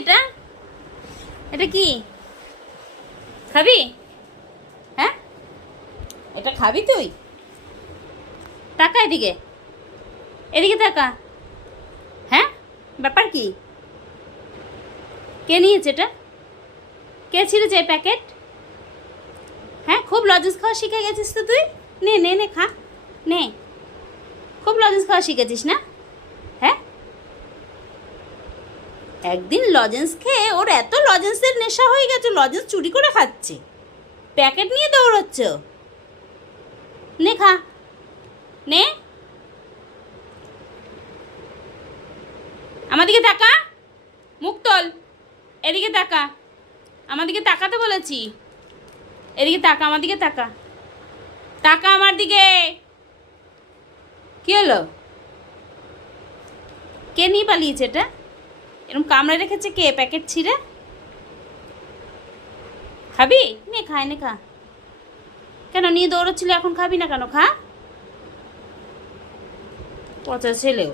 এটা? এটা কি খাবি? হ্যাঁ, এটা খাবি তুই? তাকা এদিকে, এদিকে তাকা। হ্যাঁ, ব্যাপার কি? কে নিয়েছে এটা? কে ছিঁড়েছে এই প্যাকেট? হ্যাঁ, খুব লজেন্স খাওয়া শিখে গেছিস তো তুই। নে নে নে, খা, নে। খুব লজেন্স খাওয়া শিখেছিস না? হ্যাঁ, একদিন লজেন্স খেয়ে ওর এত লজেন্সের নেশা হয়ে গেছে, লজেন্স চুরি করে খাচ্ছে, প্যাকেট নিয়ে দৌড়চ্ছে। নে খা, নে। আমার দিকে তাকা, মুখ তোল, এদিকে তাকা, আমার দিকে তাকাতে বলেছি। এদিকে তাকা, আমার দিকে তাকা, তাকা আমার দিকে। কি হলো? কে নিয়ে পালিয়েছে এটা? এরকম কামড়ে রেখেছে কে প্যাকেট ছিঁড়ে? খাবি? নে, খায় নে, খা। কেন নিয়ে দৌড়চ্ছিল, এখন খাবি না কেন? খা, পচা ছেলেও।